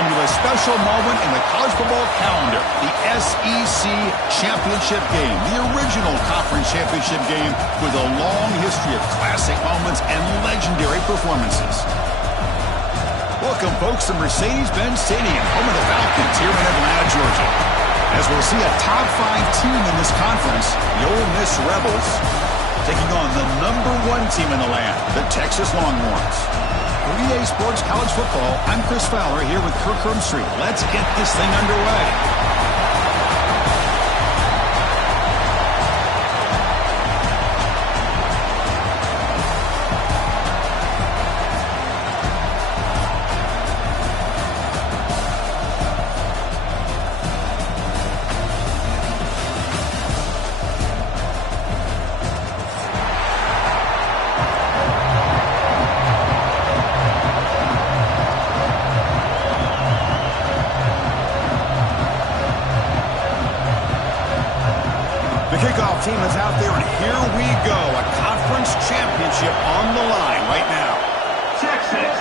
welcome to a special moment in the college football calendar, the SEC Championship game, the original conference championship game with a long history of classic moments and legendary performances. Welcome, folks, to Mercedes-Benz Stadium, home of the Falcons here in Atlanta, Georgia. As we'll see a top 5 team in this conference, the Ole Miss Rebels, taking on the #1 team in the land, the Texas Longhorns. For EA Sports College Football, I'm Chris Fowler here with Kirk Herbstreit. Let's get this thing underway. Kickoff team is out there, and here we go. A conference championship on the line right now. Texas.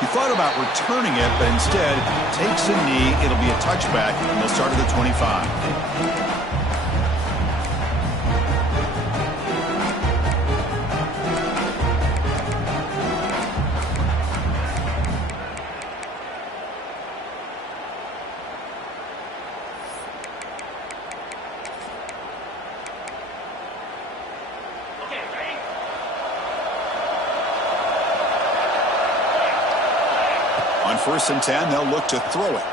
He thought about returning it, but instead takes a knee. It'll be a touchback, and they'll start at the 25. On 1st and 10, they'll look to throw it.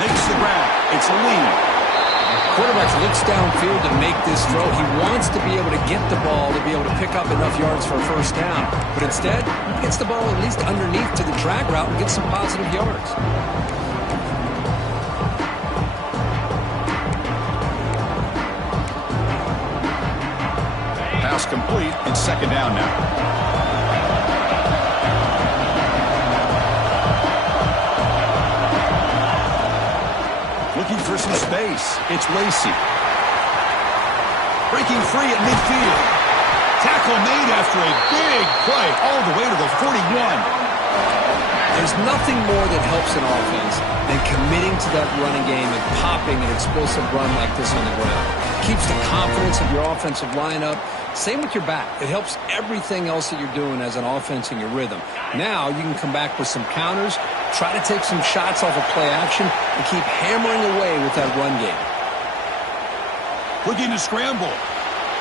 Makes the ground. It's a lead. Quarterback looks downfield to make this throw. He wants to be able to get the ball to be able to pick up enough yards for a first down. But instead, he gets the ball at least underneath to the drag route and gets some positive yards. Pass complete. It's 2nd down now. Looking for some space. It's Lacey. Breaking free at midfield. Tackle made after a big play all the way to the 41. There's nothing more that helps an offense than committing to that running game and popping an explosive run like this on the ground. Keeps the confidence of your offensive lineup. Same with your back. It helps everything else that you're doing as an offense in your rhythm. Now you can come back with some counters, try to take some shots off of play action, and keep hammering away with that run game. Looking to scramble.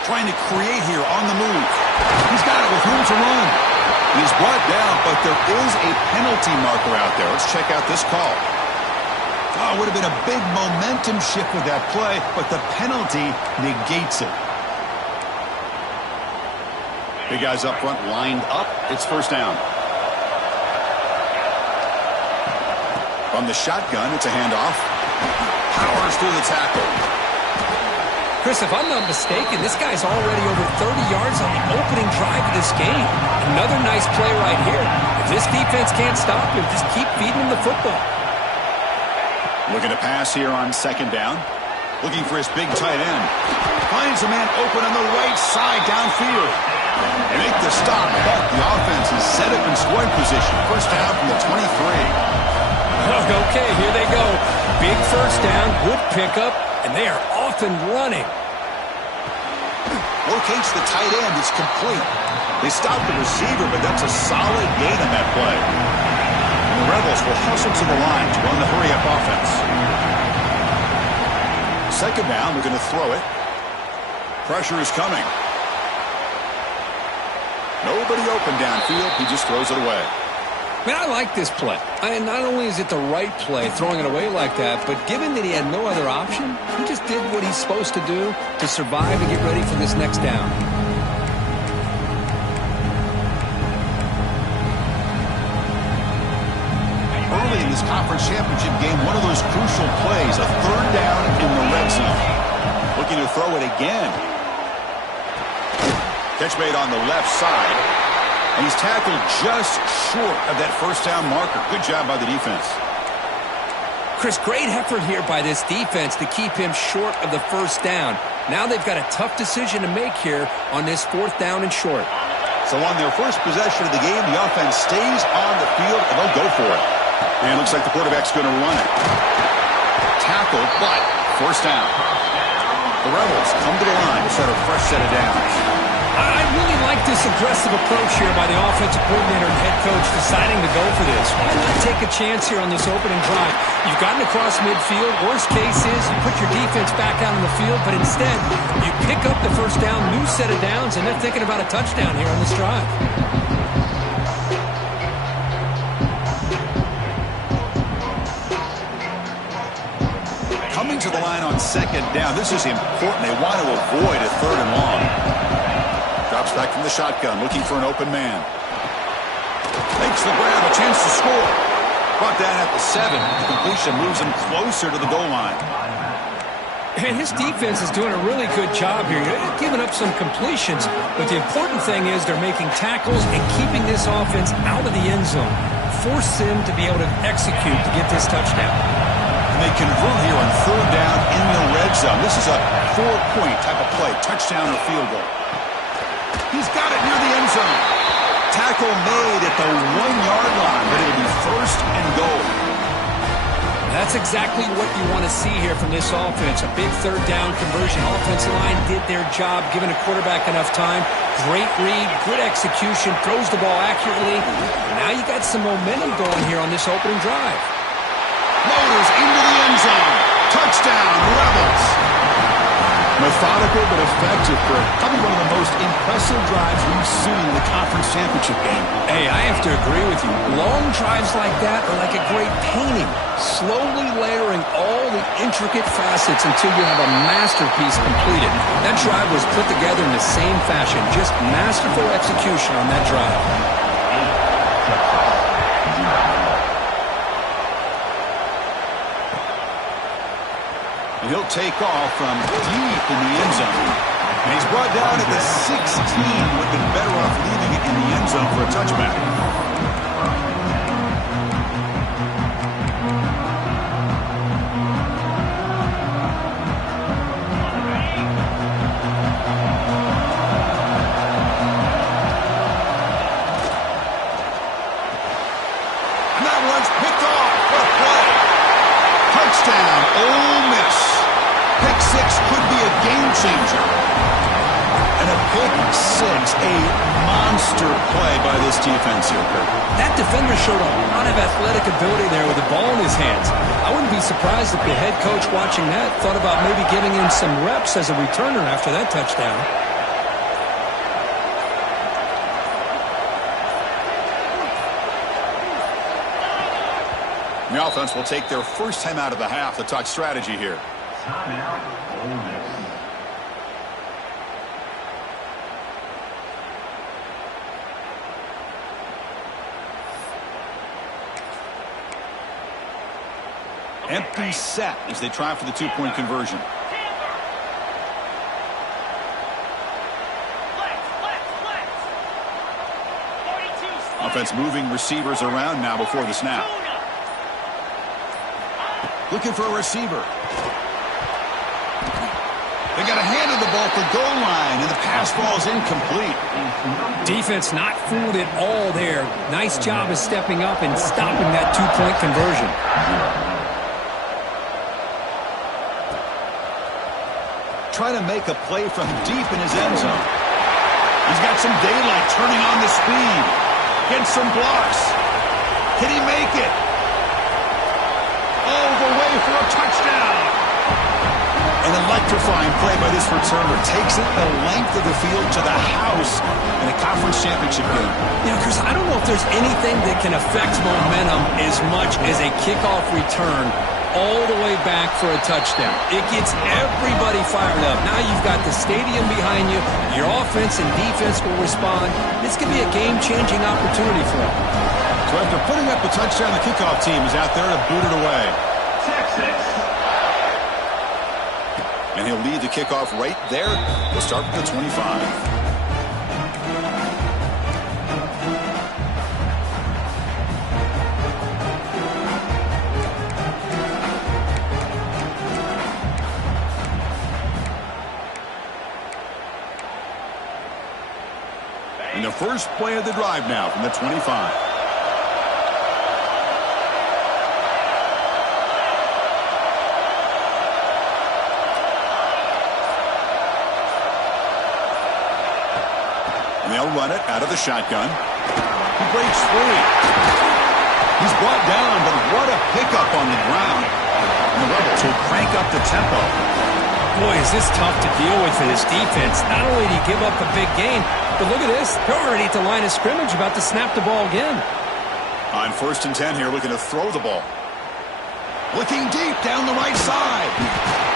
Trying to create here on the move. He's got it with room to run. He's brought down, but there is a penalty marker out there. Let's check out this call. Oh, it would have been a big momentum shift with that play, but the penalty negates it. Big guys up front lined up. It's 1st down. On the shotgun, it's a handoff. Powers through the tackle. Chris, if I'm not mistaken, this guy's already over 30 yards on the opening drive of this game. Another nice play right here. If this defense can't stop him, just keep feeding him the football. Looking to pass here on 2nd down. Looking for his big tight end. Finds a man open on the right side downfield. They make the stop, but the offense is set up in scoring position. 1st down from the 23. Okay, here they go. Big 1st down, good pickup, and they are off and running. Locates the tight end. It's complete. They stop the receiver, but that's a solid gain on that play. And the Rebels will hustle to the line to run the hurry-up offense. 2nd down, they're going to throw it. Pressure is coming. Nobody open downfield. He just throws it away. Man, I like this play. And not only is it the right play, throwing it away like that, but given that he had no other option, he just did what he's supposed to do to survive and get ready for this next down. Early in this conference championship game, one of those crucial plays, a 3rd down in the red zone. Looking to throw it again. Catch made on the left side. And he's tackled just short of that 1st down marker. Good job by the defense. Chris, great effort here by this defense to keep him short of the 1st down. Now they've got a tough decision to make here on this 4th down and short. So on their first possession of the game, the offense stays on the field, and they'll go for it. And it looks like the quarterback's going to run it. Tackle, but first down. The Rebels come to the line to set a fresh set of downs. I really like this aggressive approach here by the offensive coordinator and head coach deciding to go for this. Why not take a chance here on this opening drive? You've gotten across midfield. Worst case is you put your defense back out on the field, but instead you pick up the first down, new set of downs, and they're thinking about a touchdown here on this drive. Coming to the line on second down. This is important. They want to avoid a third and long. Drops back from the shotgun, looking for an open man. Makes the grab, a chance to score. Brought down at the 7. The completion moves him closer to the goal line. And his defense is doing a really good job here. They're giving up some completions, but the important thing is they're making tackles and keeping this offense out of the end zone. Force them to be able to execute to get this touchdown. And they convert here on third down in the red zone. This is a 4-point type of play, touchdown or field goal. He's got it near the end zone. Tackle made at the 1-yard line, but it'll be first and goal. That's exactly what you want to see here from this offense. A big third down conversion. Offensive line did their job, giving a quarterback enough time. Great read, good execution, throws the ball accurately. Now you got some momentum going here on this opening drive. Motors into the end zone. Touchdown, Rebels. Methodical but effective for probably one of the most impressive drives we've seen in the conference championship game. Hey, I have to agree with you. Long drives like that are like a great painting. Slowly layering all the intricate facets until you have a masterpiece completed. That drive was put together in the same fashion. Just masterful execution on that drive. And he'll take off from deep in the end zone. And he's brought down at the 16. Would have been better off leaving it in the end zone for a touchback. And that one's picked off. What a play. Touchdown, Ole Miss. Pick 6 could be a game changer. And a pick 6, a monster play by this defense here, Kirk. That defender showed a lot of athletic ability there with the ball in his hands. I wouldn't be surprised if the head coach watching that thought about maybe giving him some reps as a returner after that touchdown. The offense will take their first time out of the half to talk strategy here. Empty set as they try for the 2-point conversion. Offense moving receivers around now before the snap. Looking for a receiver. They got a hand on the ball at the goal line, and the pass ball is incomplete. Defense not fooled at all there. Nice job of stepping up and stopping that 2-point conversion. Trying to make a play from deep in his end zone. He's got some daylight, turning on the speed. Gets some blocks. Can he make it? All the way for a touchdown. An electrifying play by this returner. Takes it the length of the field to the house in a conference championship game. You know, Chris, I don't know if there's anything that can affect momentum as much as a kickoff return all the way back for a touchdown. It gets everybody fired up. Now you've got the stadium behind you. Your offense and defense will respond. This could be a game-changing opportunity for them. So after putting up the touchdown, the kickoff team is out there to boot it away. And he'll lead the kickoff right there. We'll start with the 25. And the first play of the drive now from the 25. And they'll run it out of the shotgun. He breaks free. He's brought down, but what a pickup on the ground. And the Rebels will crank up the tempo. Boy, is this tough to deal with for this defense. Not only do you give up a big gain, but look at this. They're already at the line of scrimmage, about to snap the ball again. On 1st and 10 here, looking to throw the ball. Looking deep down the right side.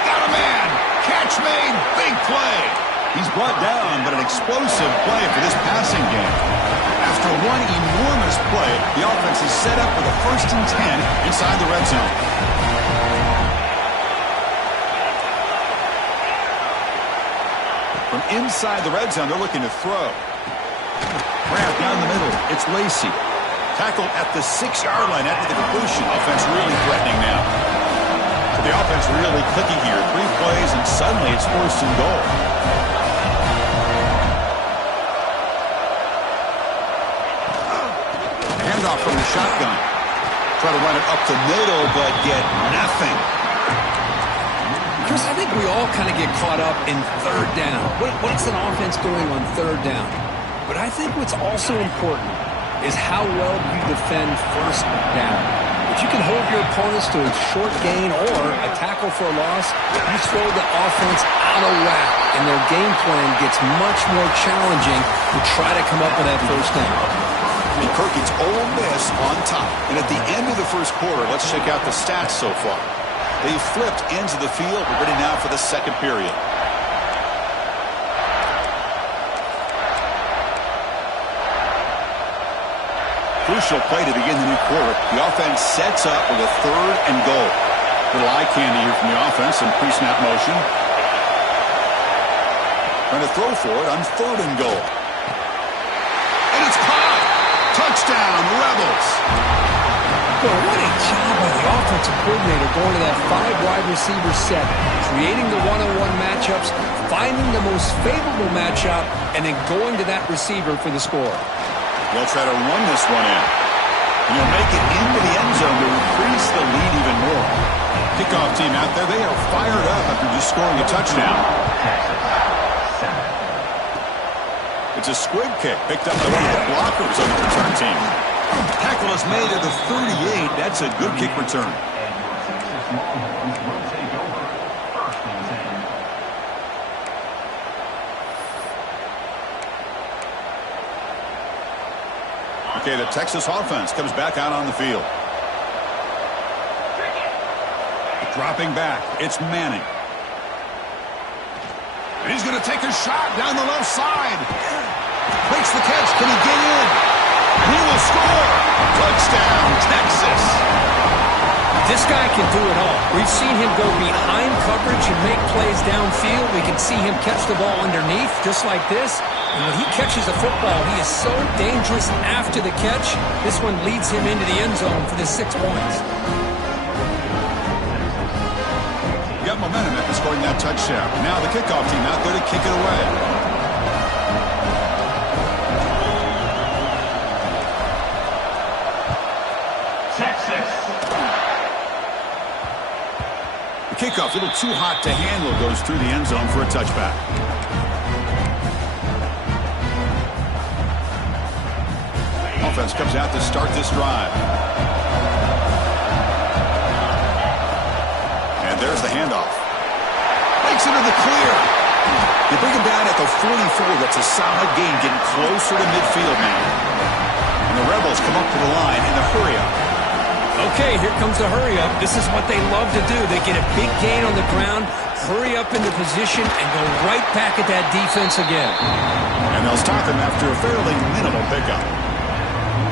Got a man. Catch made. Big play. He's brought down, but an explosive play for this passing game. After one enormous play, the offense is set up with a 1st and 10 inside the red zone. From inside the red zone, they're looking to throw. Grab down the middle. It's Lacey. Tackled at the 6-yard line after the completion. Offense really threatening now. The offense really clicking here. 3 plays, and suddenly it's 1st and goal. Handoff from the shotgun. Try to run it up the middle, but get nothing. Chris, I think we all kind of get caught up in 3rd down. What's an offense doing on 3rd down? But I think what's also important is how well you defend 1st down. If you can hold your opponents to a short gain or a tackle for a loss, you throw the offense out of whack, and their game plan gets much more challenging to try to come up with that 1st down. And Kirk gets Ole Miss on top. And at the end of the 1st quarter, let's check out the stats so far. They flipped into the field. We're ready now for the 2nd period. Crucial play to begin the new quarter. The offense sets up with a 3rd and goal. Little eye candy here from the offense and pre-snap motion. Trying to throw for it on 3rd and goal. And it's caught. Touchdown, Rebels. Well, what a job by the offensive coordinator going to that 5-wide receiver set, creating the one-on-one matchups, finding the most favorable matchup, and then going to that receiver for the score. They'll try to run this one in. And he'll make it into the end zone to increase the lead even more. Kickoff team out there, they are fired up after just scoring a touchdown. It's a squib kick picked up by one of the blockers on the return team. Tackle is made at the 38. That's a good kick return. Okay, the Texas offense comes back out on the field. Dropping back, it's Manning. And he's going to take a shot down the left side. Makes the catch. Can he get in? He will score. Touchdown, Texas. This guy can do it all. We've seen him go behind coverage and make plays downfield. We can see him catch the ball underneath, just like this. And when he catches a football, he is so dangerous after the catch. This one leads him into the end zone for the 6 points. You got momentum after scoring that touchdown. Now the kickoff team out there to kick it away. The kickoff, a little too hot to handle, goes through the end zone for a touchback. Offense comes out to start this drive. And there's the handoff. Makes it to the clear. They bring him down at the 44. That's a solid gain, getting closer to midfield now. And the Rebels come up to the line in the hurry-up. Okay, here comes the hurry-up. This is what they love to do. They get a big gain on the ground, hurry up into position, and go right back at that defense again. And they'll stop him after a fairly minimal pickup.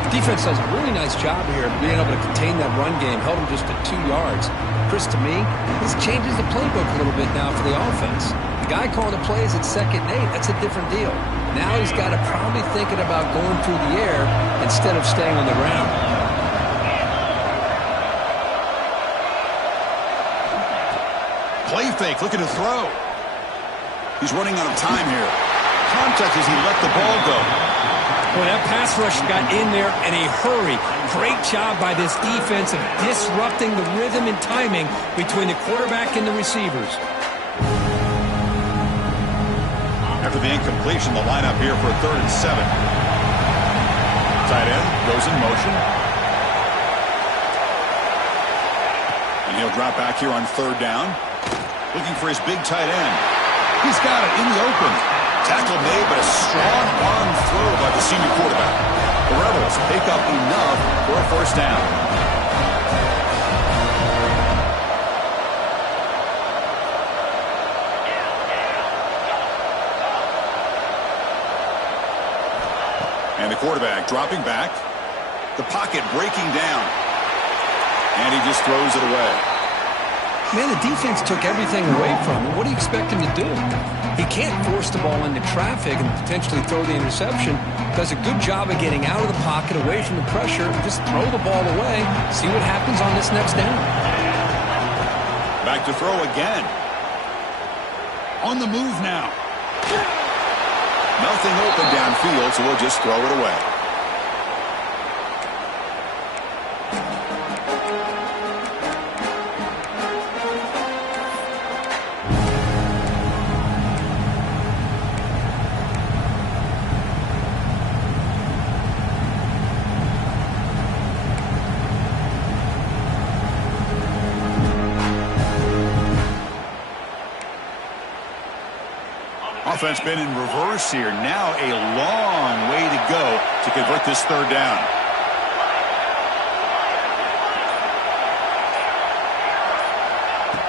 Defense does a really nice job here of being able to contain that run game, held him just at 2 yards. Chris, to me, this changes the playbook a little bit now for the offense. The guy calling the plays at 2nd and 8, that's a different deal. Now he's got to probably thinking about going through the air instead of staying on the ground. Play fake, looking to throw. He's running out of time here. Contact as he let the ball go. Boy, that pass rush got in there in a hurry. Great job by this defense of disrupting the rhythm and timing between the quarterback and the receivers. After the incompletion, the lineup here for a 3rd and 7. Tight end goes in motion. And he'll drop back here on 3rd down. Looking for his big tight end. He's got it in the open. Tackle made, but a strong arm throw by the senior quarterback. The Rebels pick up enough for a 1st down. And the quarterback dropping back. The pocket breaking down. And he just throws it away. Man, the defense took everything away from him. What do you expect him to do? He can't force the ball into traffic and potentially throw the interception. Does a good job of getting out of the pocket, away from the pressure. Just throw the ball away. See what happens on this next down. Back to throw again. On the move now. Nothing open downfield, so we'll just throw it away. Offense been in reverse here. Now a long way to go to convert this 3rd down.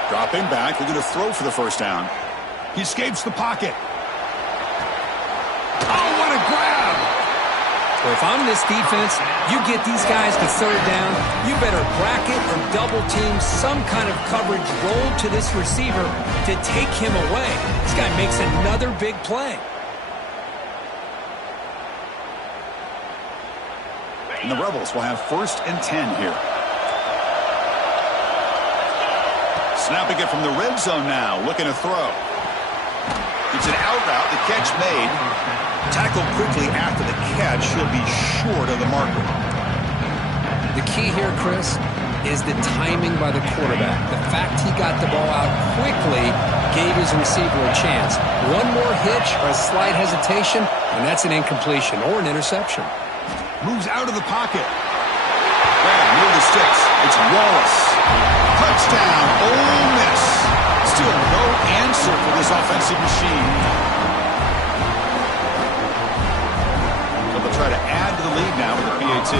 Dropping back, looking to throw for the 1st down. He escapes the pocket. Oh, what a grab! Well, if I'm this defense, you get these guys to 3rd down, you better bracket or double team some kind of coverage roll to this receiver to take him away. This guy makes another big play. And the Rebels will have 1st and 10 here. Snapping it from the red zone now, looking to throw. It's an out route, the catch made. Tackled quickly after the catch. He'll be short of the marker. The key here, Chris, is the timing by the quarterback. The fact he got the ball out quickly gave his receiver a chance. One more hitch or a slight hesitation, and that's an incompletion or an interception. Moves out of the pocket. Grab near the sticks. It's Wallace. Touchdown, Ole Miss. Still no answer for this offensive machine. So they'll try to add to the lead now with a PAT.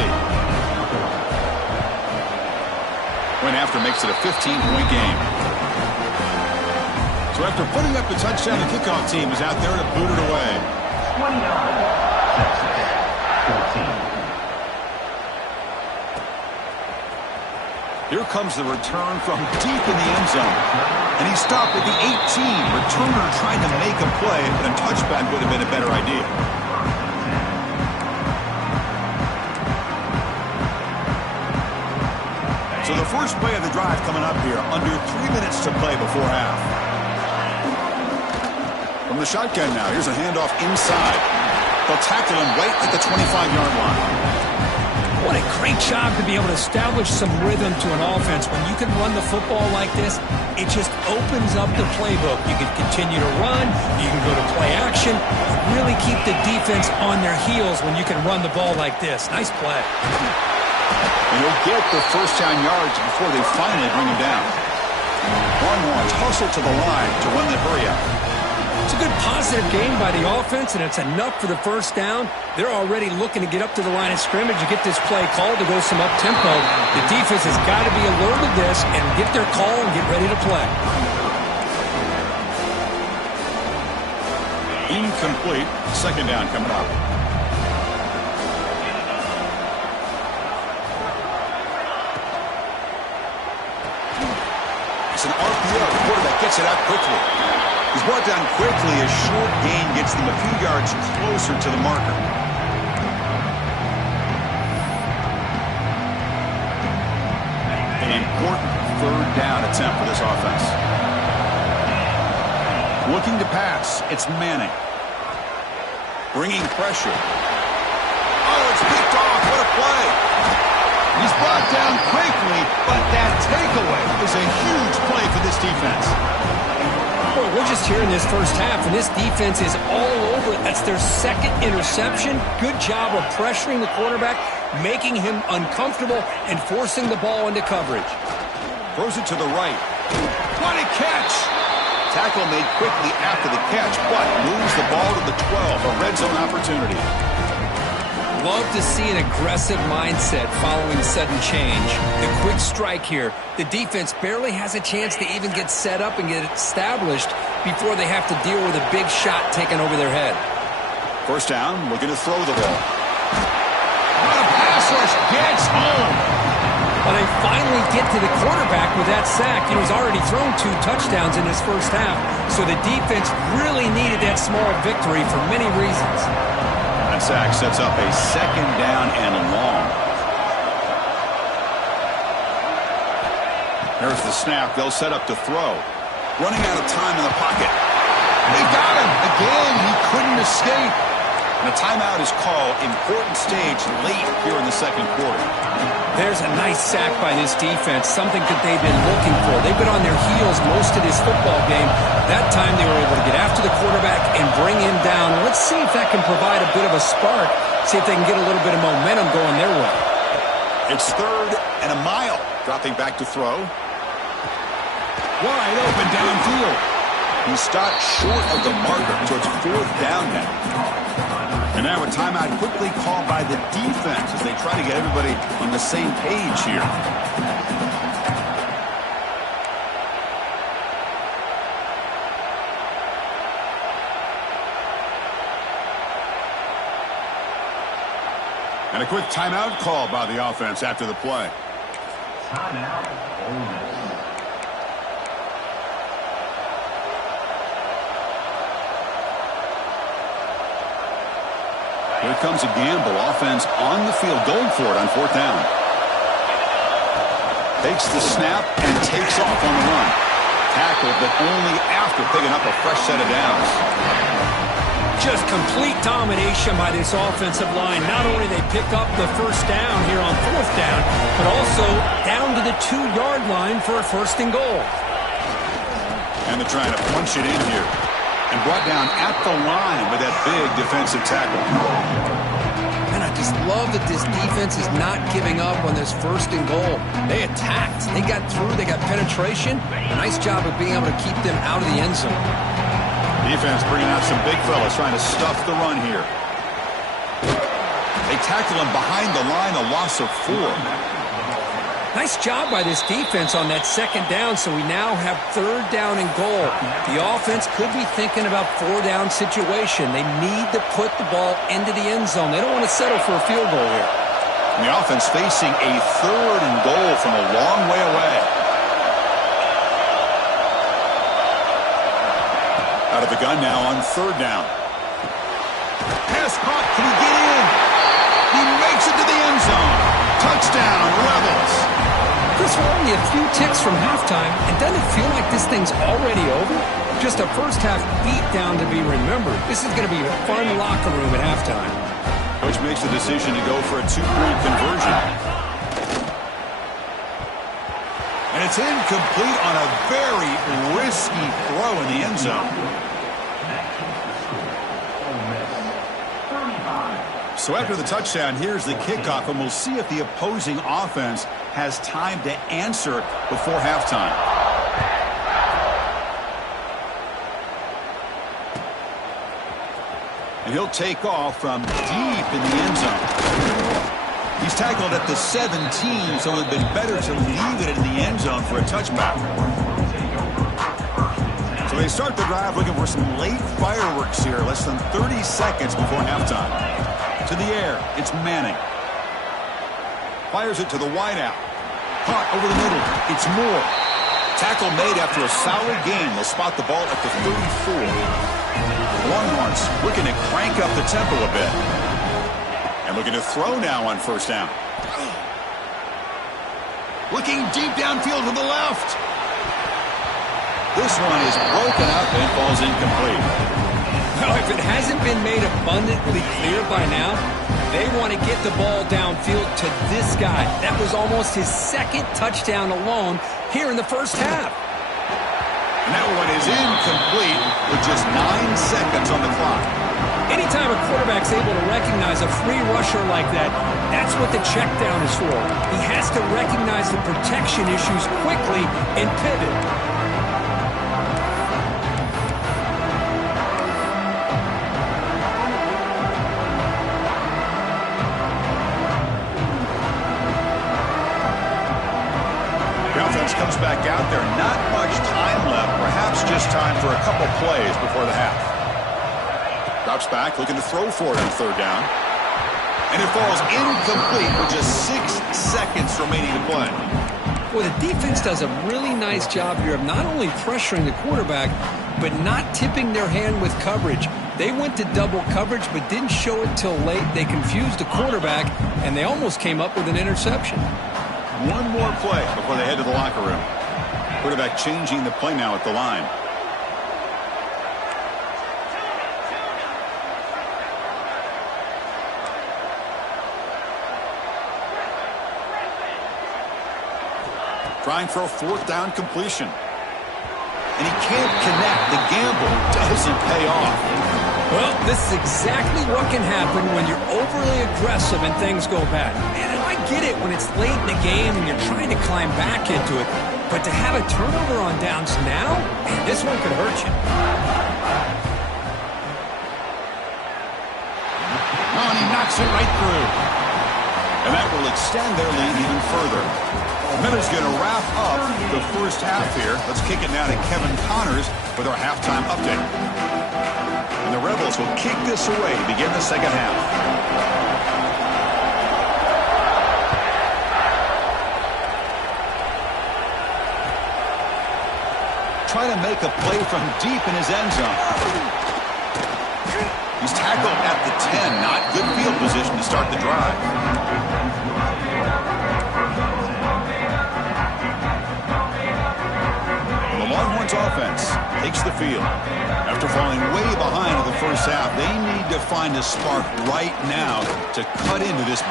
Point after makes it a 15-point game. So after putting up the touchdown, the kickoff team is out there to boot it away. 20 yards. 14. Here comes the return from deep in the end zone. And he stopped at the 18. Returner trying to make a play, but a touchback would have been a better idea. So the first play of the drive coming up here, under 3 minutes to play before half. From the shotgun now, here's a handoff inside. They'll tackle him right at the 25-yard line. What a great job to be able to establish some rhythm to an offense. When you can run the football like this, it just opens up the playbook. You can continue to run. You can go to play action. Really keep the defense on their heels when you can run the ball like this. Nice play. And he'll get the 1st down yards before they finally bring him down. Longhorns hustle to the line to run the hurry up. It's a good positive game by the offense, and it's enough for the 1st down. They're already looking to get up to the line of scrimmage and get this play called to go some up-tempo. The defense has got to be alert of this and get their call and get ready to play. Incomplete. 2nd down coming up. It's an RPO. The quarterback gets it out quickly. He's brought down quickly. A short gain gets them a few yards closer to the marker. An important 3rd down attempt for this offense. Looking to pass. It's Manning. Bringing pressure. Oh, it's picked off. What a play. He's brought down quickly, but that takeaway is a huge play for this defense. Boy, we're just here in this first half, and this defense is all over it. That's their second interception. Good job of pressuring the quarterback, making him uncomfortable, and forcing the ball into coverage. Throws it to the right. What a catch! Tackle made quickly after the catch, but moves the ball to the 12, a red zone opportunity. Love to see an aggressive mindset following sudden change. The quick strike here. The defense barely has a chance to even get set up and get established before they have to deal with a big shot taken over their head. First down, looking to throw the ball. What a pass rush gets home. Well, they finally get to the quarterback with that sack. He's already thrown 2 touchdowns in his first half, so the defense really needed that small victory for many reasons. That sack sets up a second down and long. There's the snap. They'll set up to throw. Running out of time in the pocket. They got him. Again, he couldn't escape. And a timeout is called. Important stage late here in the second quarter. There's a nice sack by this defense, something that they've been looking for. They've been on their heels most of this football game. That time they were able to get after the quarterback and bring him down. Let's see if that can provide a bit of a spark, see if they can get a little bit of momentum going their way. It's 3rd and a mile. Dropping back to throw. Wide open downfield. He stopped short of the marker, so it's 4th down now. And now a timeout quickly called by the defense as they try to get everybody on the same page here. And a quick timeout called by the offense after the play. Timeout. Here comes a gamble. Offense on the field, going for it on 4th down. Takes the snap and takes off on the run. Tackled, but only after picking up a fresh set of downs. Just complete domination by this offensive line. Not only they pick up the first down here on 4th down, but also down to the 2-yard line for a 1st and goal. And they're trying to punch it in here. And brought down at the line with that big defensive tackle. And I just love that this defense is not giving up on this 1st and goal. They attacked. They got through. They got penetration. A nice job of being able to keep them out of the end zone. Defense bringing out some big fellas trying to stuff the run here. They tackle him behind the line, a loss of 4. Nice job by this defense on that 2nd down, so we now have 3rd down and goal. The offense could be thinking about 4-down situation. They need to put the ball into the end zone. They don't want to settle for a field goal here. And the offense facing a 3rd and goal from a long way away. Out of the gun now on 3rd down. Pass caught. Can he get in? He makes it to the end zone. Touchdown, Rebels. Chris, we're only a few ticks from halftime, and doesn't it feel like this thing's already over? Just a first-half beatdown to be remembered. This is going to be a fun locker room at halftime. Coach makes the decision to go for a 2-point conversion. And it's incomplete on a very risky throw in the end zone. So after the touchdown, here's the kickoff, and we'll see if the opposing offense has time to answer before halftime. And he'll take off from deep in the end zone. He's tackled at the 17, so it would have been better to leave it in the end zone for a touchback. So they start the drive looking for some late fireworks here, less than 30 seconds before halftime. To the air, it's Manning. Fires it to the wideout. Caught over the middle, it's Moore. Tackle made after a solid game. They'll spot the ball at the 34. Longhorns looking to crank up the tempo a bit. And looking to throw now on 1st down. Looking deep downfield to the left. This one is broken up and falls incomplete. Well, if it hasn't been made abundantly clear by now, They want to get the ball downfield to this guy. That was almost his second touchdown alone here in the first half. And that one is incomplete with just 9 seconds on the clock. Anytime a quarterback's able to recognize a free rusher like that, that's what the check down is for. He has to recognize the protection issues quickly and pivot. Comes back out there. Not much time left. Perhaps just time for a couple plays before the half. Drops back, looking to throw for it on third down. And it falls incomplete with just 6 seconds remaining to play. Well, the defense does a really nice job here of not only pressuring the quarterback, but not tipping their hand with coverage. They went to double coverage, but didn't show it till late. They confused the quarterback, and they almost came up with an interception. One more play before they head to the locker room. Quarterback changing the play now at the line. Trying for a fourth down completion. And he can't connect. The gamble doesn't pay off. Well, this is exactly what can happen when you're overly aggressive and things go bad. And I get it when it's late in the game and you're trying to climb back into it. But to have a turnover on downs now, man, this one could hurt you. Oh, and he knocks it right through. And that will extend their lead even further. Miller's going to wrap up the first half here. Let's kick it now to Kevin Connors with our halftime update. And the Rebels will kick this away to begin the second half. Trying to make a play from deep in his end zone. He's tackled at the 10. Not good field position to start the drive. Longhorns offense takes the field. After falling way behind in the first half, they need to find a spark right now to cut into this.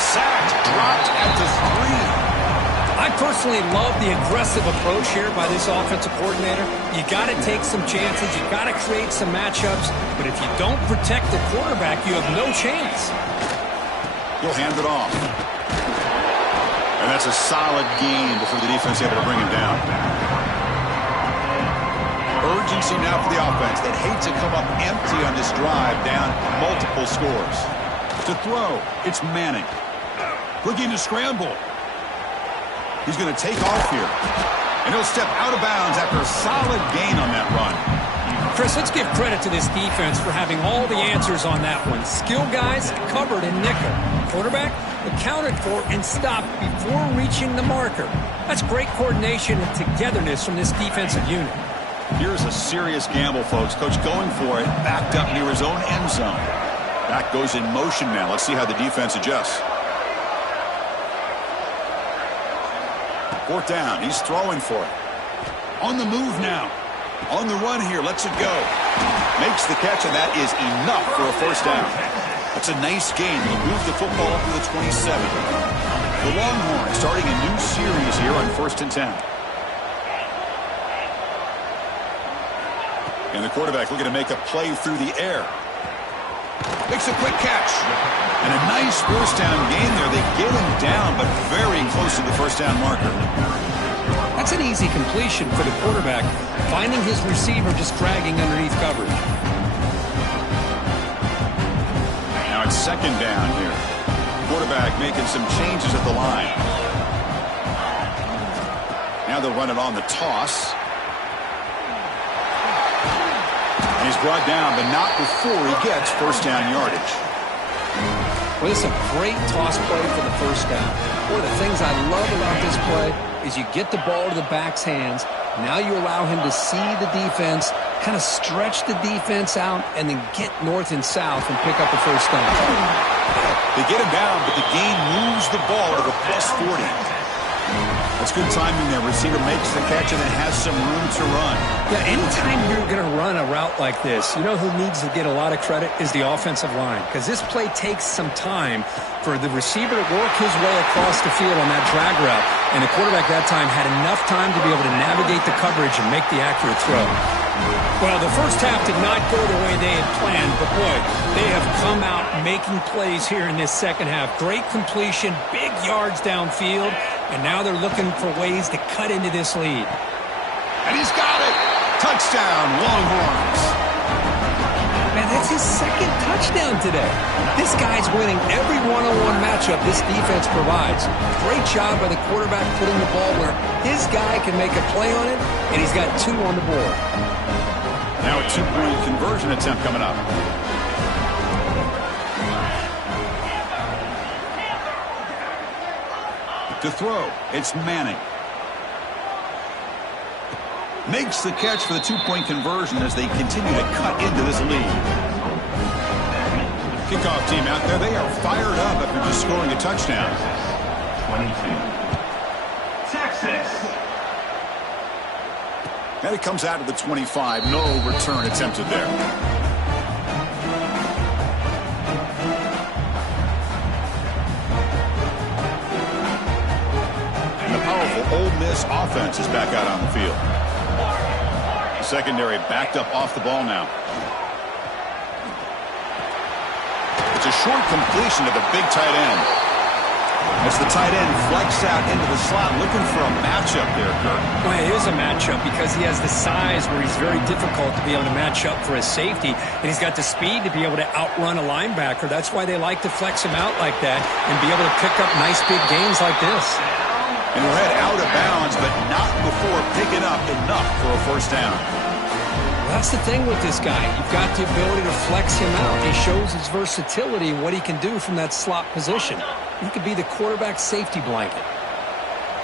Sacked, dropped at the 3. I personally love the aggressive approach here by this offensive coordinator. You got to take some chances. You got to create some matchups. But if you don't protect the quarterback, you have no chance. He'll hand it off. And that's a solid gain before the defense is able to bring him down. Urgency now for the offense that hates to come up empty on this drive, down multiple scores. To throw, it's Manning. Looking to scramble. He's going to take off here. And he'll step out of bounds after a solid gain on that run. Chris, let's give credit to this defense for having all the answers on that one. Skill guys covered in nickel. Quarterback accounted for and stopped before reaching the marker. That's great coordination and togetherness from this defensive unit. Here's a serious gamble, folks. Coach going for it, backed up near his own end zone. Back goes in motion now. Let's see how the defense adjusts. Fourth down. He's throwing for it. On the move now. On the run here. Lets it go. Makes the catch, and that is enough for a first down. That's a nice gain. He'll move the football up to the 27. The Longhorns starting a new series here on 1st and 10. And the quarterback looking to make a play through the air. Makes a quick catch. And a nice first down gain there. They get him down, but very close to the first down marker. That's an easy completion for the quarterback, finding his receiver just dragging underneath coverage. Now it's second down here. Quarterback making some changes at the line. Now they'll run it on the toss. And he's brought down, but not before he gets first down yardage. Well, this is a great toss play for the first down. One of the things I love about this play is you get the ball to the back's hands. Now you allow him to see the defense, kind of stretch the defense out, and then get north and south and pick up a first down. They get him down, but the gain moves the ball to the +40. That's good timing there. Receiver makes the catch and then has some room to run. Yeah, anytime you're going to run a route like this, you know who needs to get a lot of credit is the offensive line, because this play takes some time for the receiver to work his way across the field on that drag route, and the quarterback that time had enough time to be able to navigate the coverage and make the accurate throw. Well, the first half did not go the way they had planned, but boy, they have come out making plays here in this second half. Great completion, big yards downfield, and now they're looking for ways to cut into this lead. And he's got it! Touchdown, Longhorns! Man, that's his second touchdown today. This guy's winning every one-on-one matchup this defense provides. Great job by the quarterback putting the ball where his guy can make a play on it, and he's got 2 on the board. Now a 2-point conversion attempt coming up. To throw, it's Manning. Makes the catch for the 2-point conversion as they continue to cut into this lead. Kickoff team out there, they are fired up after just scoring a touchdown. 22. Texas. And it comes out of the 25. No return attempted there. And the powerful Ole Miss offense is back out on the field. The secondary backed up off the ball now. It's a short completion to the big tight end. As the tight end flex out into the slot, looking for a matchup there, Kirk. Well, it is a matchup because he has the size where he's very difficult to be able to match up for his safety, and he's got the speed to be able to outrun a linebacker. That's why they like to flex him out like that and be able to pick up nice big gains like this. And he'll head out of bounds, but not before picking up enough for a first down. That's the thing with this guy. You've got the ability to flex him out. He shows his versatility and what he can do from that slot position. He could be the quarterback safety blanket.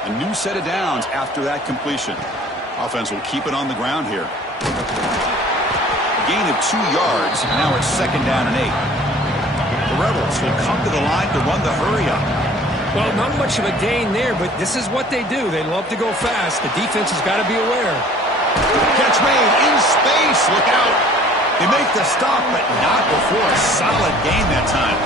A new set of downs after that completion. Offense will keep it on the ground here. A gain of 2 yards. Now it's 2nd down and 8. The Rebels will come to the line to run the hurry up. Well, not much of a gain there, but this is what they do. They love to go fast. The defense has got to be aware. Catch made in space. Look out. They make the stop, but not before a solid gain that time.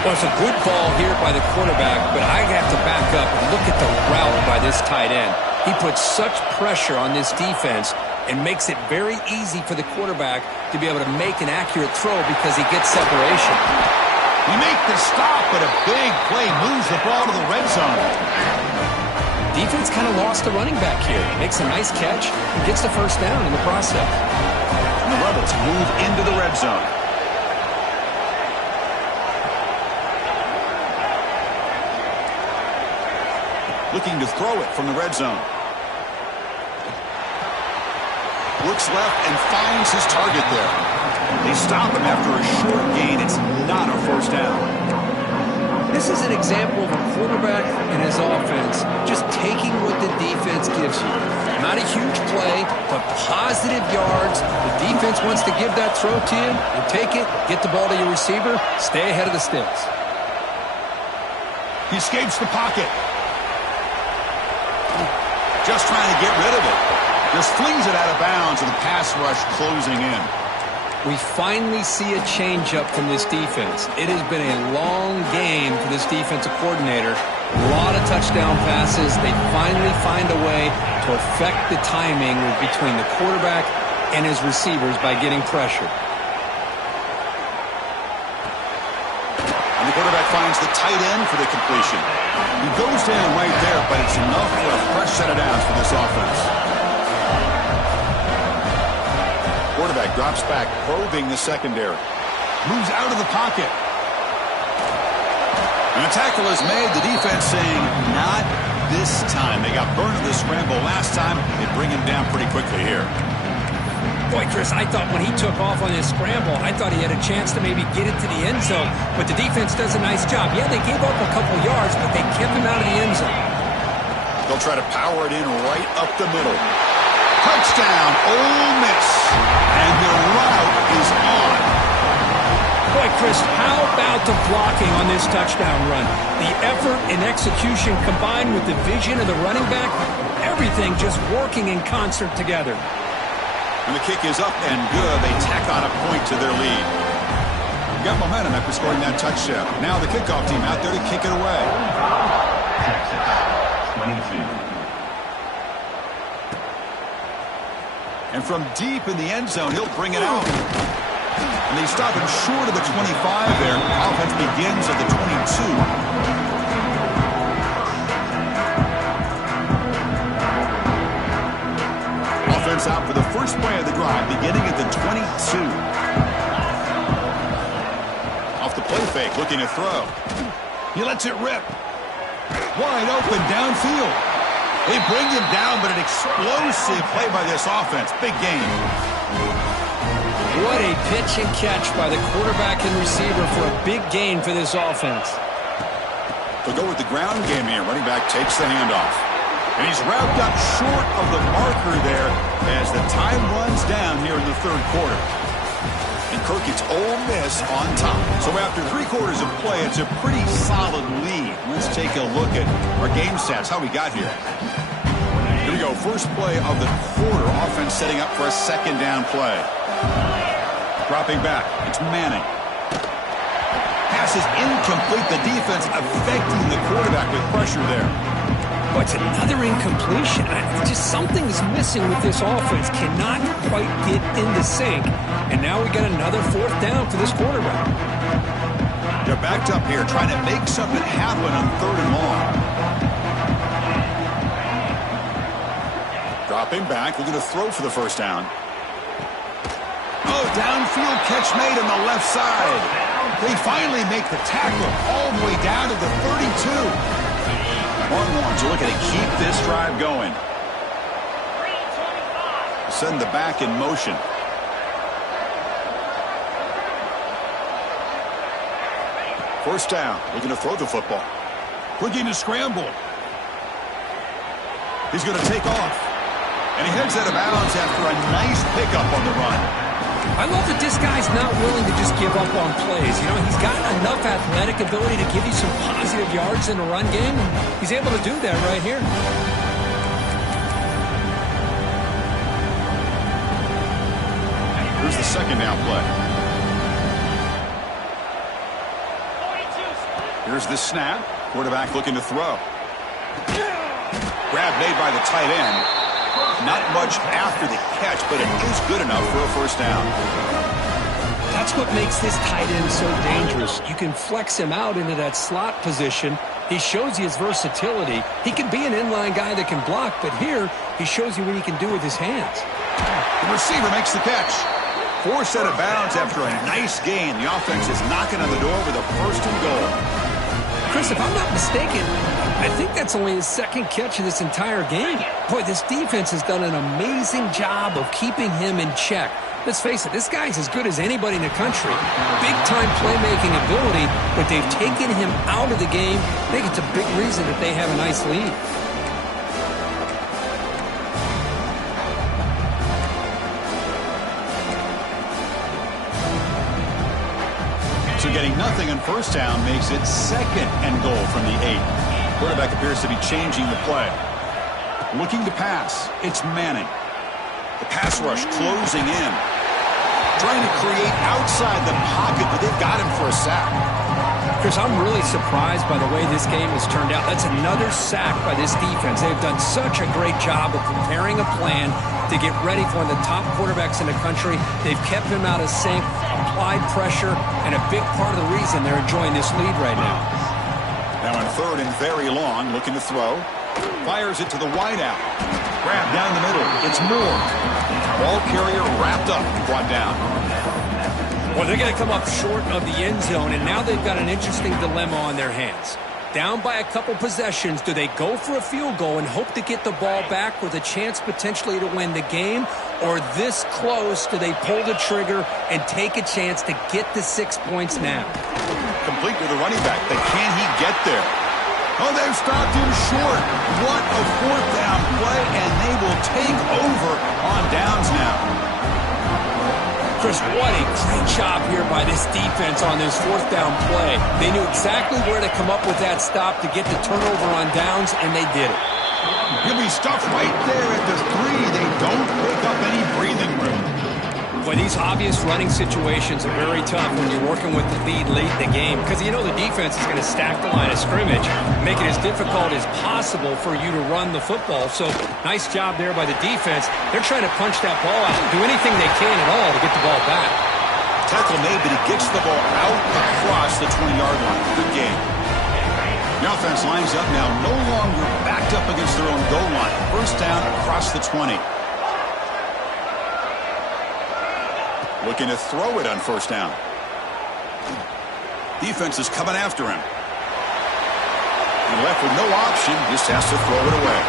Well, it's a good ball here by the quarterback, but I have to back up and look at the route by this tight end. He puts such pressure on this defense and makes it very easy for the quarterback to be able to make an accurate throw because he gets separation. You make the stop, but a big play moves the ball to the red zone. Defense kind of lost the running back here. Makes a nice catch and gets the first down in the process. And the Rebels move into the red zone. Looking to throw it from the red zone. Looks left and finds his target there. They stop him after a short gain. It's not a first down. This is an example of a quarterback and his offense just taking what the defense gives you. Not a huge play, but positive yards. The defense wants to give that throw to you. You take it, get the ball to your receiver, stay ahead of the sticks. He escapes the pocket. Just trying to get rid of it. Just flings it out of bounds, and the pass rush closing in. We finally see a change-up from this defense. It has been a long game for this defensive coordinator. A lot of touchdown passes. They finally find a way to affect the timing between the quarterback and his receivers by getting pressure. And the quarterback finds the tight end for the completion. He goes down right there, but it's enough for a fresh set of downs for this offense. Quarterback drops back, probing the secondary. Moves out of the pocket. And a tackle is made. The defense saying, not this time. They got burned in the scramble last time. They bring him down pretty quickly here. Boy, Chris, I thought when he took off on his scramble, I thought he had a chance to maybe get it to the end zone. But the defense does a nice job. Yeah, they gave up a couple yards, but they kept him out of the end zone. They'll try to power it in right up the middle. Touchdown, Ole Miss. And the route is on. Boy, Chris, how about the blocking on this touchdown run? The effort and execution combined with the vision of the running back, everything just working in concert together. And the kick is up and good. They tack on a point to their lead. Got momentum after scoring that touchdown. Now the kickoff team out there to kick it away. Texas, 22. And from deep in the end zone, he'll bring it out. And they stop him short of the 25 there. Offense begins at the 22. Offense out for the first play of the drive, beginning at the 22. Off the play fake, looking to throw. He lets it rip. Wide open downfield. They bring him down, but an explosive play by this offense. Big game. What a pitch and catch by the quarterback and receiver for a big gain for this offense. They'll go with the ground game here. Running back takes the handoff. And he's wrapped up short of the marker there as the time runs down here in the third quarter. And Kirk gets Ole Miss on top. So after 3 quarters of play, it's a pretty solid lead. Let's take a look at our game stats, how we got here. Here we go. First play of the quarter. Offense setting up for a second down play. Dropping back. It's Manning. Pass is incomplete. The defense affecting the quarterback with pressure there. But it's another incompletion. Just something's missing with this offense. Cannot quite get into sync. And now we got another 4th down for this quarterback. They're backed up here trying to make something happen on 3rd and long. Dropping back. We're going to throw for the first down. Oh, downfield catch made on the left side. They finally make the tackle all the way down to the 32. Longhorns are looking to keep this drive going. Send the back in motion. First down. Looking to throw the football. Looking to scramble. He's going to take off. And he heads out of bounds after a nice pickup on the run. I love that this guy's not willing to just give up on plays. You know, he's got enough athletic ability to give you some positive yards in a run game, and he's able to do that right here. Here's the second down play. Here's the snap. Quarterback looking to throw. Grab made by the tight end. Not much after the catch, but it is good enough for a first down. That's what makes this tight end so dangerous. You can flex him out into that slot position. He shows you his versatility. He can be an inline guy that can block, but here he shows you what he can do with his hands. The receiver makes the catch. Forced out of bounds after a nice gain. The offense is knocking on the door with a 1st and goal. Chris, if I'm not mistaken, I think that's only his 2nd catch of this entire game. Boy, this defense has done an amazing job of keeping him in check. Let's face it, this guy's as good as anybody in the country. Big-time playmaking ability, but they've taken him out of the game. I think it's a big reason that they have a nice lead. So getting nothing on first down makes it 2nd and goal from the 8. Quarterback appears to be changing the play. Looking to pass. It's Manning. The pass rush closing in. Trying to create outside the pocket, but they've got him for a sack. Chris, I'm really surprised by the way this game has turned out. That's another sack by this defense. They've done such a great job of preparing a plan to get ready for one of the top quarterbacks in the country. They've kept him out of sync, applied pressure, and a big part of the reason they're enjoying this lead right now. Now on 3rd and very long, looking to throw. Fires it to the wideout. Grab down the middle. It's Moore. Ball carrier wrapped up and brought down. Well, they're going to come up short of the end zone, and now they've got an interesting dilemma on their hands. Down by a couple possessions, do they go for a field goal and hope to get the ball back with a chance potentially to win the game? Or this close, do they pull the trigger and take a chance to get the 6 points now? Complete with the running back, but can he get there? Oh, they've stopped him short. What a 4th down play, and they will take over on downs now. Chris, what a great job here by this nice defense on this fourth down play. They knew exactly where to come up with that stop to get the turnover on downs, and they did it. He'll be stuffed right there at the 3. They don't pick up any breathing room. Boy, these obvious running situations are very tough when you're working with the lead late in the game because you know the defense is going to stack the line of scrimmage, make it as difficult as possible for you to run the football. So, nice job there by the defense. They're trying to punch that ball out, do anything they can at all to get the ball back. Tackle made, but he gets the ball out across the 20-yard line. Good game. The offense lines up now, no longer backed up against their own goal line. First down across the 20. Looking to throw it on first down. Defense is coming after him. And left with no option, just has to throw it away.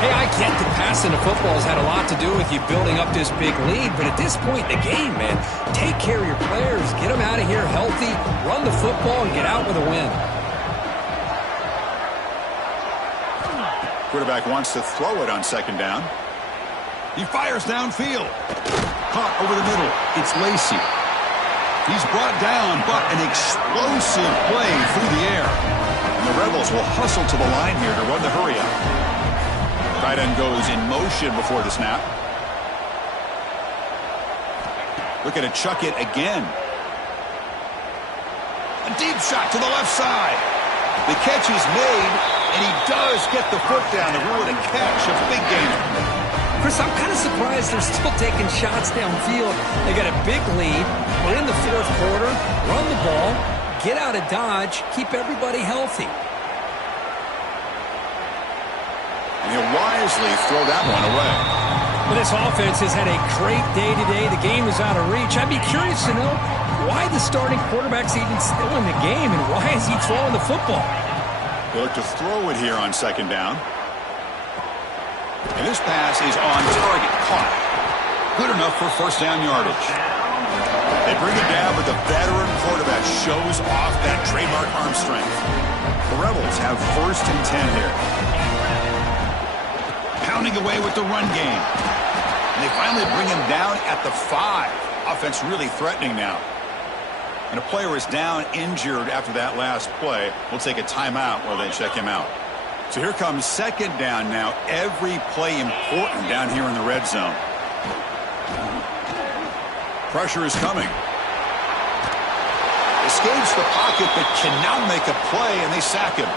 Hey, I get that passing the football has had a lot to do with you building up this big lead, but at this point in the game, man, take care of your players, get them out of here healthy, run the football, and get out with a win. Quarterback wants to throw it on second down. He fires downfield. Caught over the middle. It's Lacey. He's brought down, but an explosive play through the air. And the Rebels will hustle to the line here to run the hurry up. Tight end goes in motion before the snap. Looking to chuck it again. A deep shot to the left side. The catch is made, and he does get the foot down to rule it a catch. A big gainer. Chris, I'm kind of surprised they're still taking shots downfield. They got a big lead. We're in the fourth quarter. Run the ball. Get out of Dodge. Keep everybody healthy. And he'll wisely throw that one away. Well, this offense has had a great day today. The game is out of reach. I'd be curious to know why the starting quarterback's even still in the game and why is he throwing the football? They look to throw it here on second down. And this pass is on target. Caught. Good enough for first down yardage. They bring it down, but the veteran quarterback shows off that trademark arm strength. The Rebels have first and 10 here. Pounding away with the run game. And they finally bring him down at the 5. Offense really threatening now. And a player is down injured after that last play. We'll take a timeout while they check him out. So here comes second down now. Every play important down here in the red zone. Pressure is coming. Escapes the pocket but cannot make a play, and they sack him.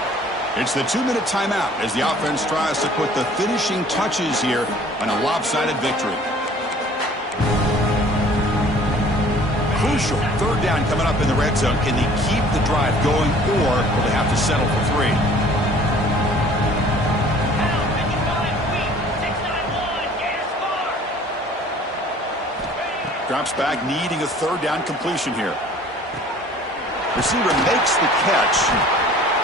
It's the 2-minute timeout as the offense tries to put the finishing touches here on a lopsided victory. Crucial third down coming up in the red zone. Can they keep the drive going, or will they have to settle for 3? Drops back, needing a third down completion here. Receiver makes the catch.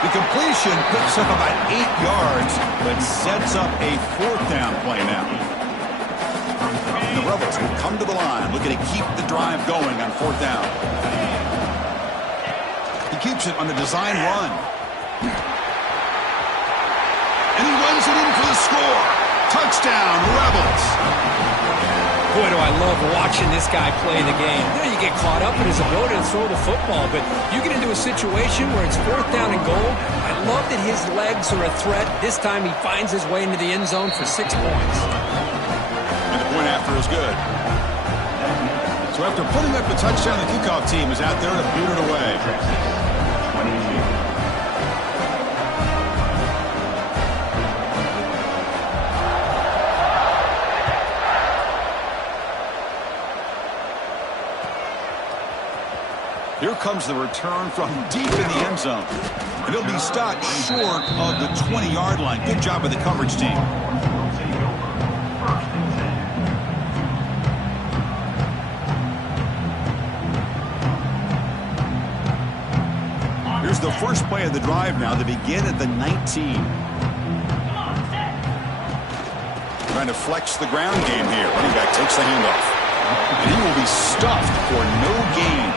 The completion picks up about 8 yards, but sets up a fourth down play now. And the Rebels will come to the line, looking to keep the drive going on fourth down. He keeps it on the design run. And he runs it in for the score. Touchdown, Rebels. Boy, do I love watching this guy play the game. You know, you get caught up in his ability to throw the football, but you get into a situation where it's fourth down and goal. I love that his legs are a threat. This time he finds his way into the end zone for 6 points. And the point after is good. So after putting up a touchdown, the kickoff team is out there to boot it away. 22. Here comes the return from deep in the end zone. And it'll be stopped short of the 20-yard line. Good job by the coverage team. Here's the first play of the drive now. They begin at the 19. Trying to flex the ground game here. Running back takes the handoff. And he will be stuffed for no gain.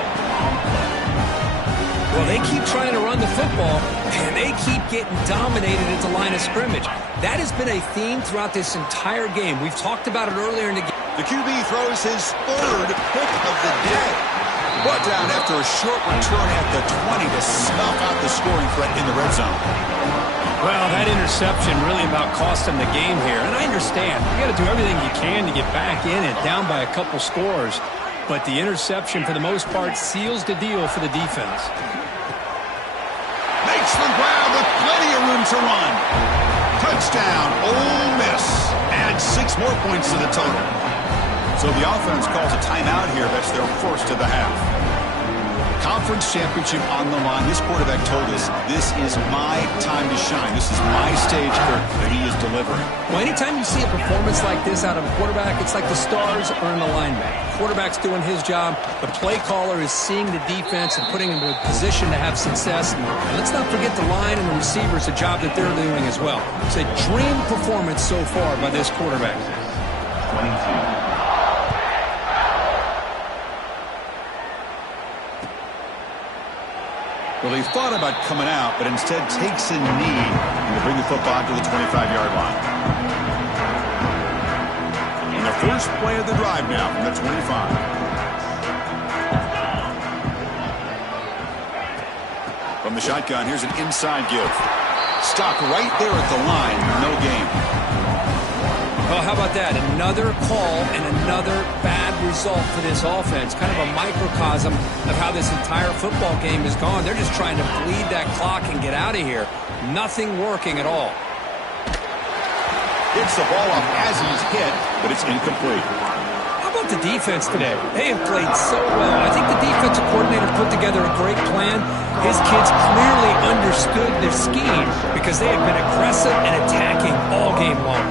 Well, they keep trying to run the football, and they keep getting dominated at the line of scrimmage. That has been a theme throughout this entire game. We've talked about it earlier in the game. The QB throws his third pick of the day. Brought down after a short return at the 20 to snuff out the scoring threat in the red zone. Well, that interception really about cost them the game here. And I understand. You got to do everything you can to get back in it, down by a couple scores. But the interception, for the most part, seals the deal for the defense. Makes the grab with plenty of room to run. Touchdown, Ole Miss. Add 6 more points to the total. So the offense calls a timeout here. That's their first of the half. Conference championship on the line. This quarterback told us, this is my time to shine. This is my stage, Kirk, that he is delivering. Well, anytime you see a performance like this out of a quarterback, it's like the stars are in alignment. Quarterback's doing his job. The play caller is seeing the defense and putting him in a position to have success. And let's not forget the line and the receivers, a job that they're doing as well. It's a dream performance so far by this quarterback. 22. Well, he thought about coming out, but instead takes a knee to bring the football to the 25-yard line. And the first play of the drive now from the 25. From the shotgun, here's an inside give. Stopped right there at the line. No game. Well, how about that? Another call and another bad result for this offense. Kind of a microcosm of how this entire football game has gone. They're just trying to bleed that clock and get out of here. Nothing working at all. Gets the ball off as he's hit, but it's incomplete. How about the defense today? They have played so well. I think the defensive coordinator put together a great plan. His kids clearly understood their scheme because they have been aggressive and attacking all game long.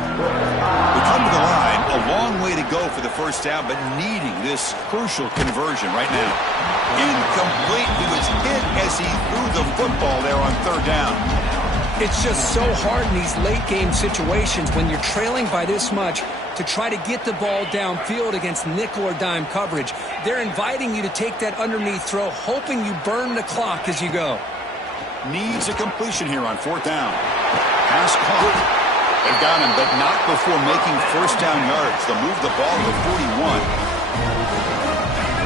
We come to the line, a long way to go for the first down, but needing this crucial conversion right now. Incomplete. He was hit as he threw the football there on third down. It's just so hard in these late-game situations when you're trailing by this much to try to get the ball downfield against nickel or dime coverage. They're inviting you to take that underneath throw, hoping you burn the clock as you go. Needs a completion here on fourth down. Pass caught. They've got him, but not before making first down yards. They'll move the ball to 41.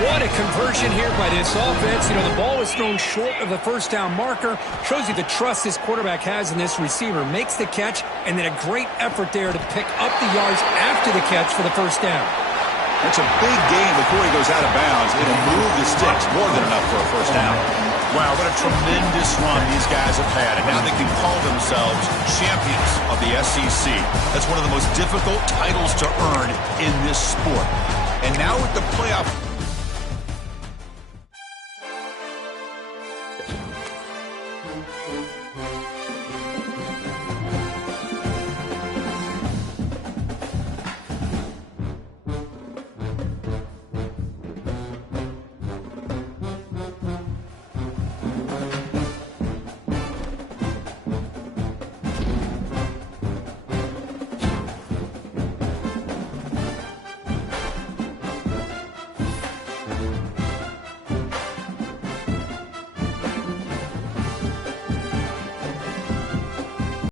What a conversion here by this offense. You know, the ball is thrown short of the first down marker. Shows you the trust this quarterback has in this receiver. Makes the catch, and then a great effort there to pick up the yards after the catch for the first down. It's a big gain before he goes out of bounds. It'll move the sticks more than enough for a first down. Wow, what a tremendous run these guys have had. And now they can call themselves champions of the SEC. That's one of the most difficult titles to earn in this sport. And now with the playoff